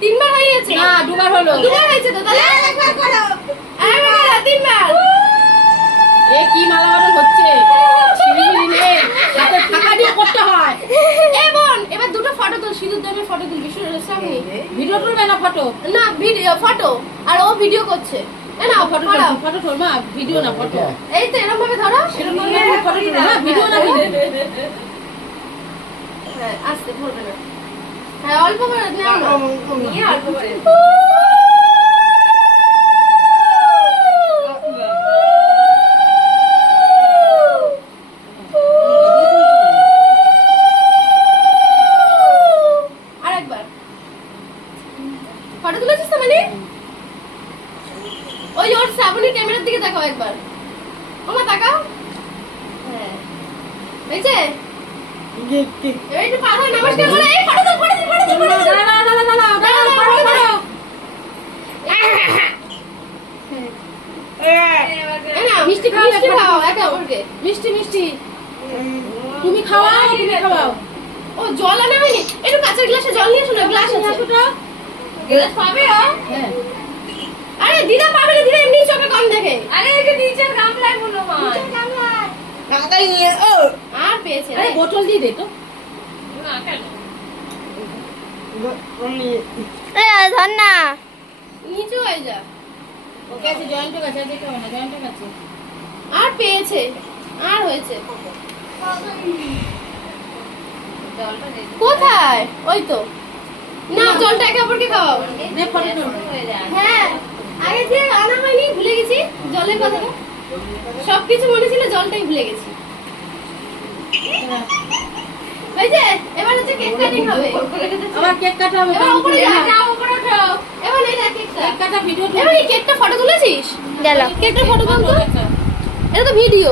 তিনবার হয়ে গেছে না দুবার হলো। দুবার হয়েছে তো তাহলে একবার করো তিনবার এ কি মালামারণ হচ্ছে শিলিগুড়ি নেই হাতে টাকা দিয়ে করতে হয়। এ বোন এবার দুটো ফটো তুল সিঁদুর দামের ফটো তুল বিশ্বর সামনে ভিডিও তুলবে না ফটো? না ভিডিও ফটো আর ও ভিডিও করছে এ না ফটো ফটো ফটো তোল মা, ভিডিও না ফটো। এই তো এরকম ভাবে ধরো এরকম ভাবে ফটো তুল না, ভিডিও না ভিডিও। হ্যাঁ আস্তে ধরবে না হ্যাঁ অল্প করে নাও না নিয়ে অল্প করে আরেকবার ফটো তুলেছিস তো মানে ওই ওর শ্রাবণীর ক্যামেরার দিকে তাকাও একবার ওমা তাকাও হ্যাঁ হয়েছে এই যে পা ধরে নমস্কার বলে এই ফটো দাও ফটো দাও মিষ্টি খাও একা ওকে মিষ্টি মিষ্টি তুমি খাওয়াও, তুমি খাওয়াও। ও জল আনা হয়নি একটু কাঁচের গ্লাসে জল নিয়ে শোনো গ্লাস আছে গ্লাস পাবে ও হ্যাঁ আরে দিদা পাবে না দিদা এমনি চোখে কম দেখে আরে এই যে নিচের গামলায় মনে হয় কাকাই নিয়ে ও আর পেয়েছে আরে বোতল দিয়ে দে তো। না কেন ধর না নিচু হয়ে যা ওকে আছে জয়েন্ট আছে, দেখো না জয়েন্ট আছে। আর পেয়েছে আর হয়েছে জলটা দে কোথায় ওই তো না জলটা একে অপরকে খাওয়াও নে ফটো তুল। হয়ে যায় হ্যাঁ আগে যে আনা হয়নি ভুলে গেছি জলের কথাটা সবকিছু মনে ছিল জলটাই ভুলে গেছি ওই যে এবার হচ্ছে কেক কাটিং হবে আবার কেক কাটা হবে। এবার উপরে যাও উপরে ওঠো এবার এই দেখ কেকটা কেক কাটা ভিডিও এবার এই কেকটা ফটো তুলেছিস গেল কেকটা ফটো তুল তো এটা তো ভিডিও